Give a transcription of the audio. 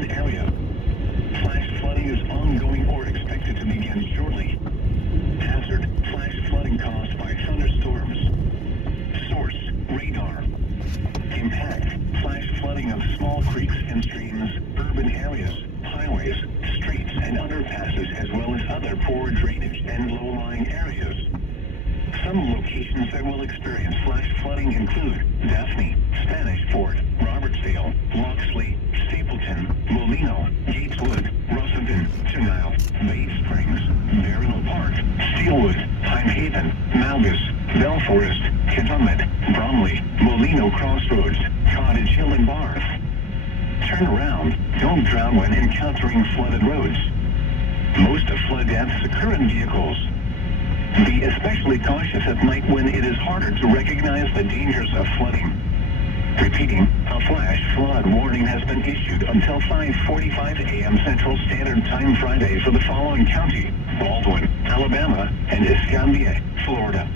Urban area. Flash flooding is ongoing or expected to begin shortly. Hazard, flash flooding caused by thunderstorms. Source, radar. Impact, flash flooding of small creeks and streams, urban areas, highways, streets and underpasses, as well as other poor drainage and low-lying areas. Some locations that will experience flash flooding include Daphne, Spanish Fort, Robertsdale, Loxley, Stapleton, Molino, Gateswood, Russellton, Chenile, Bay Springs, Barronal Park, Steelwood, Pine Haven, Malgus, Belforest, Cantonment, Bromley, Molino Crossroads, Cottage Hill and Barth. Turn around, don't drown when encountering flooded roads. Most of flood deaths occur in vehicles. Be especially cautious at night when it is harder to recognize the dangers of flooding. Repeating, a flash flood warning has been issued until 5:45 a.m. Central Standard Time Friday for the following county: Baldwin, Alabama, and Escambia, Florida.